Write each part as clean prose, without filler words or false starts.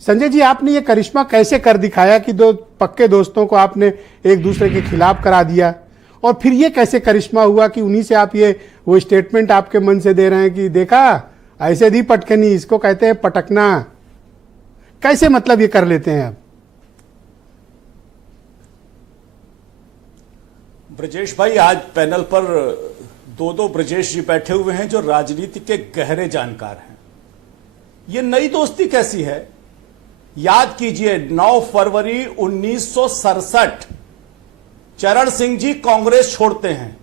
संजय जी, आपने ये करिश्मा कैसे कर दिखाया कि दो पक्के दोस्तों को आपने एक दूसरे के खिलाफ करा दिया, और फिर ये कैसे करिश्मा हुआ कि उन्हीं से आप ये वो स्टेटमेंट आपके मन से दे रहे हैं कि देखा ऐसे दी पटकनी, इसको कहते हैं पटकना। कैसे मतलब ये कर लेते हैं आप? ब्रजेश भाई, आज पैनल पर दो ब्रजेश जी बैठे हुए हैं जो राजनीति के गहरे जानकार हैं। ये नई दोस्ती कैसी है? याद कीजिए, 9 फरवरी 1967 चरण सिंह जी कांग्रेस छोड़ते हैं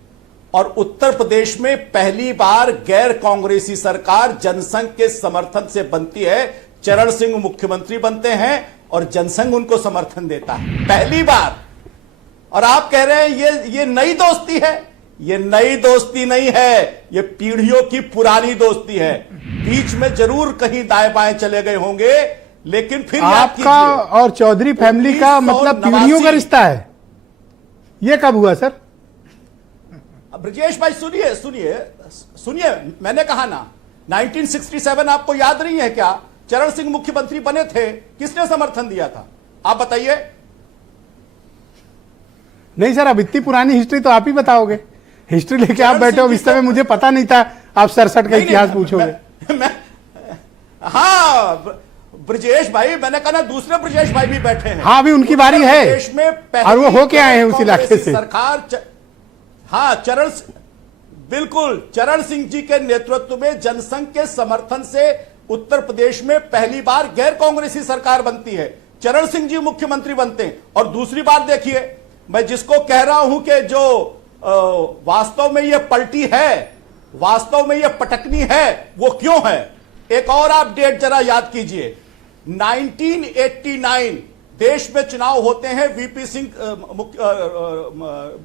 और उत्तर प्रदेश में पहली बार गैर कांग्रेसी सरकार जनसंघ के समर्थन से बनती है। चरण सिंह मुख्यमंत्री बनते हैं और जनसंघ उनको समर्थन देता है, पहली बार। और आप कह रहे हैं ये नई दोस्ती है? ये नई दोस्ती नहीं है, ये पीढ़ियों की पुरानी दोस्ती है। बीच में जरूर कहीं दाएं बाएं चले गए होंगे, लेकिन फिर आपका और चौधरी फैमिली का मतलब पीढ़ियों का रिश्ता है। ये कब हुआ सर? ब्रजेश भाई सुनिए सुनिए सुनिए, मैंने कहा ना 1967 आपको याद नहीं है क्या? चरण सिंह मुख्यमंत्री बने थे, किसने समर्थन दिया था आप बताइए? नहीं सर, अब इतनी पुरानी हिस्ट्री तो आप ही बताओगे। हिस्ट्री लेके आप बैठे हो, इस समय मुझे पता नहीं था आप 67 का इतिहास पूछोगे। हाँ ब्रजेश भाई, मैंने कहा ना दूसरे ब्रजेश भाई भी बैठे हैं। हाँ, अभी उनकी बारी है देश में और वो होके आए हैं उस इलाके से सरकार। हाँ, बिल्कुल चरण सिंह जी के नेतृत्व में जनसंघ के समर्थन से उत्तर प्रदेश में पहली बार गैर कांग्रेसी सरकार बनती है। चरण सिंह जी मुख्यमंत्री बनते हैं। और दूसरी बात देखिए, मैं जिसको कह रहा हूं कि जो वास्तव में ये पलटी है, वास्तव में ये पटकनी है, वो क्यों है? एक और आप डेट जरा याद कीजिए। 1989 देश में चुनाव होते हैं, वीपी सिंह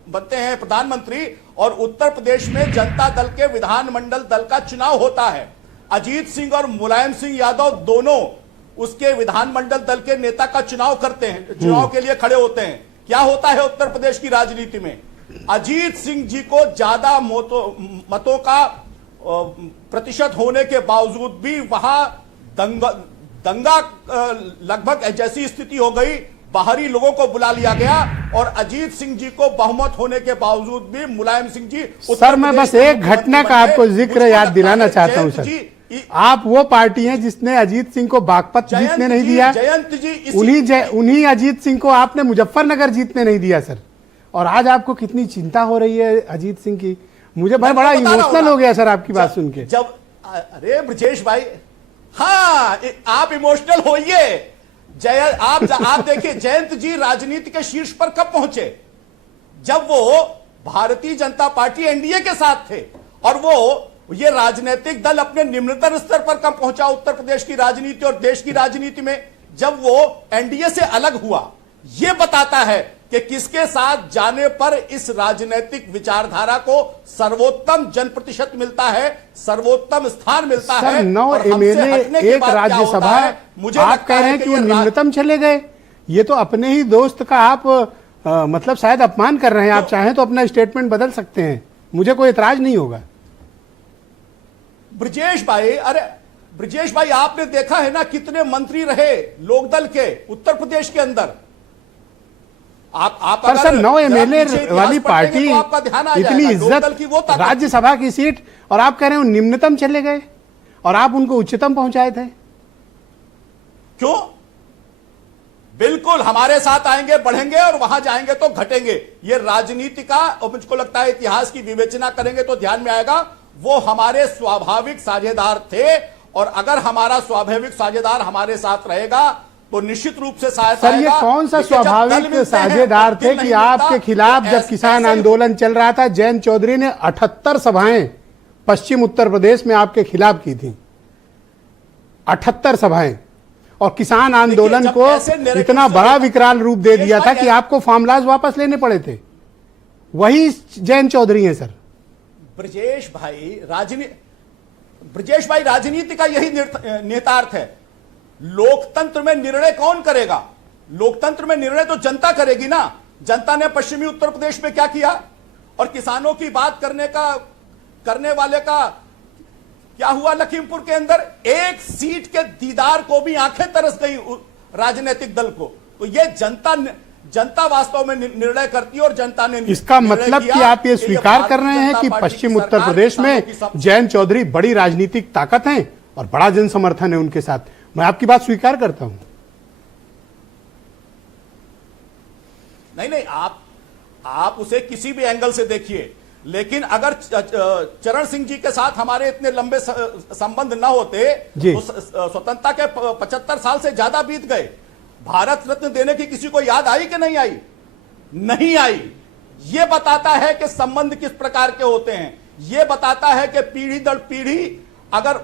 बनते हैं प्रधानमंत्री, और उत्तर प्रदेश में जनता दल के विधानमंडल दल का चुनाव होता है। अजीत सिंह और मुलायम सिंह यादव दोनों उसके विधानमंडल दल के नेता का चुनाव करते हैं, चुनाव के लिए खड़े होते हैं। क्या होता है उत्तर प्रदेश की राजनीति में? अजीत सिंह जी को ज्यादा मतों का प्रतिशत होने के बावजूद भी वहां दंगा लगभग जैसी स्थिति हो गई, बाहरी लोगों को बुला लिया गया और अजीत सिंह जी को बहुमत होने के बावजूद भी मुलायम सिंह जी। सर, मैं बस एक घटना का आपको जिक्र याद दिलाना चाहता हूं सर। आप वो पार्टी हैं जिसने अजीत सिंह को बागपत जीतने नहीं दिया। जयंत जी, उन्हीं अजीत सिंह को आपने मुजफ्फरनगर जीतने नहीं दिया सर। और आज आपको कितनी चिंता हो रही है अजीत सिंह की। मुझे बड़ा इमोशनल हो गया सर आपकी बात सुन के। जब अरे ब्रजेश भाई, हाँ आप इमोशनल होइए। आप देखिए, जयंत जी राजनीति के शीर्ष पर कब पहुंचे? जब वो भारतीय जनता पार्टी एनडीए के साथ थे। और वो ये राजनीतिक दल अपने निम्नतम स्तर पर कब पहुंचा उत्तर प्रदेश की राजनीति और देश की राजनीति में? जब वो एनडीए से अलग हुआ। ये बताता है कि किसके साथ जाने पर इस राजनीतिक विचारधारा को सर्वोत्तम जनप्रतिशत मिलता है, सर्वोत्तम स्थान मिलता है। 9 एमएलए एक राज्यसभा, मुझे आप कह रहे हैं कि वो निम्नतम चले गए। ये तो अपने ही दोस्त का आप मतलब शायद अपमान कर रहे हैं। आप चाहें तो अपना स्टेटमेंट बदल सकते हैं, मुझे कोई एतराज नहीं होगा। ब्रजेश भाई, अरे ब्रजेश भाई, आपने देखा है ना कितने मंत्री रहे लोकदल के उत्तर प्रदेश के अंदर। आप पर सर 9 एमएलए वाली पार्टी, तो आपका ध्यान आ इतनी इज्जत, राज्यसभा की सीट, और आप कह रहे हो निम्नतम चले गए और आप उनको उच्चतम पहुंचाए थे। क्यों? बिल्कुल हमारे साथ आएंगे, बढ़ेंगे, और वहां जाएंगे तो घटेंगे। ये राजनीति का, और मुझको लगता है इतिहास की विवेचना करेंगे तो ध्यान में आएगा, वो हमारे स्वाभाविक साझेदार थे। और अगर हमारा स्वाभाविक साझेदार हमारे साथ रहेगा तो निश्चित रूप से सहायता। सर, ये कौन सा स्वाभाविक साझेदार थे कि आपके खिलाफ जब किसान आंदोलन चल रहा था, जयंत चौधरी ने 78 सभाएं पश्चिम उत्तर प्रदेश में आपके खिलाफ की थी। 78 सभाएं, और किसान आंदोलन को इतना बड़ा विकराल रूप दे दिया था कि आपको फार्मलाज वापस लेने पड़े थे। वही जयंत चौधरी हैं सर। ब्रजेश भाई, राजनीति का यही निहितार्थ है। लोकतंत्र में निर्णय कौन करेगा? लोकतंत्र में निर्णय तो जनता करेगी ना। जनता ने पश्चिमी उत्तर प्रदेश में क्या किया? और किसानों की बात करने वाले का क्या हुआ लखीमपुर के अंदर? एक सीट के दीदार को भी आंखें तरस गई राजनीतिक दल को। तो ये जनता वास्तव में निर्णय करती है और जनता ने इसका मतलब कि आप ये स्वीकार कर रहे हैं कि पश्चिम उत्तर प्रदेश में जयंत चौधरी बड़ी राजनीतिक ताकत हैं और बड़ा जन समर्थन है उनके साथ। मैं आपकी बात स्वीकार करता हूं। नहीं, आप उसे किसी भी एंगल से देखिए, लेकिन अगर चरण सिंह जी के साथ हमारे इतने लंबे संबंध न होते तो स्वतंत्रता के 75 साल से ज्यादा बीत गए। भारत रत्न देने की किसी को याद आई कि नहीं आई? नहीं आई। यह बताता है कि संबंध किस प्रकार के होते हैं। यह बताता है कि पीढ़ी दर पीढ़ी अगर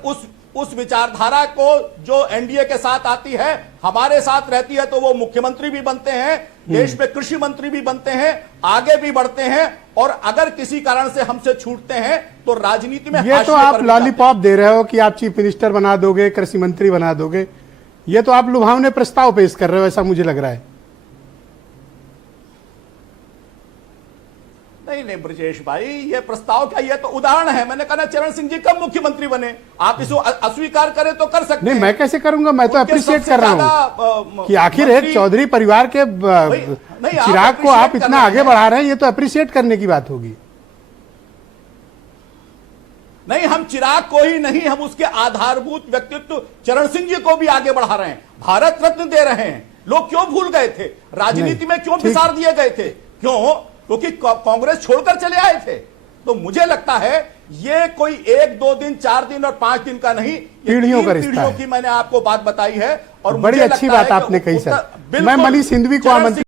उस विचारधारा को जो एनडीए के साथ आती है, हमारे साथ रहती है, तो वो मुख्यमंत्री भी बनते हैं, देश में कृषि मंत्री भी बनते हैं, आगे भी बढ़ते हैं। और अगर किसी कारण से हमसे छूटते हैं तो राजनीति में ये तो आप लॉलीपॉप दे रहे हो कि आप चीफ मिनिस्टर बना दोगे, कृषि मंत्री बना दोगे। ये तो आप लुभावने प्रस्ताव पेश कर रहे हो, ऐसा मुझे लग रहा है। नहीं ब्रजेश भाई, ये प्रस्ताव क्या, ये तो उदाहरण है। मैंने कहा ना, चरण सिंह जी कब मुख्यमंत्री बने? आप इसे अस्वीकार करें तो कर सकते हैं। नहीं, मैं कैसे करूंगा? मैं तो अप्रिशिएट कर रहा हूं कि आखिर एक चौधरी परिवार के चिराग को आप इतना आगे बढ़ा रहे हैं। ये तो अप्रिशिएट करने की बात होगी। नहीं, हम चिराग को ही नहीं, हम उसके आधारभूत व्यक्तित्व चरण सिंह जी को भी आगे बढ़ा रहे हैं, भारत रत्न दे रहे हैं। लोग क्यों भूल गए थे? राजनीति में क्यों पिसार दिए गए थे? क्यों? क्योंकि कांग्रेस छोड़कर चले आए थे। तो मुझे लगता है ये कोई 1, 2 दिन, 4 दिन और 5 दिन का नहीं, पीढ़ियों का रिश्ता है। की मैंने आपको बात बताई है। और बड़ी अच्छी बात आपने कही सर। मैं मनीष सिंधवी को आमंत्रित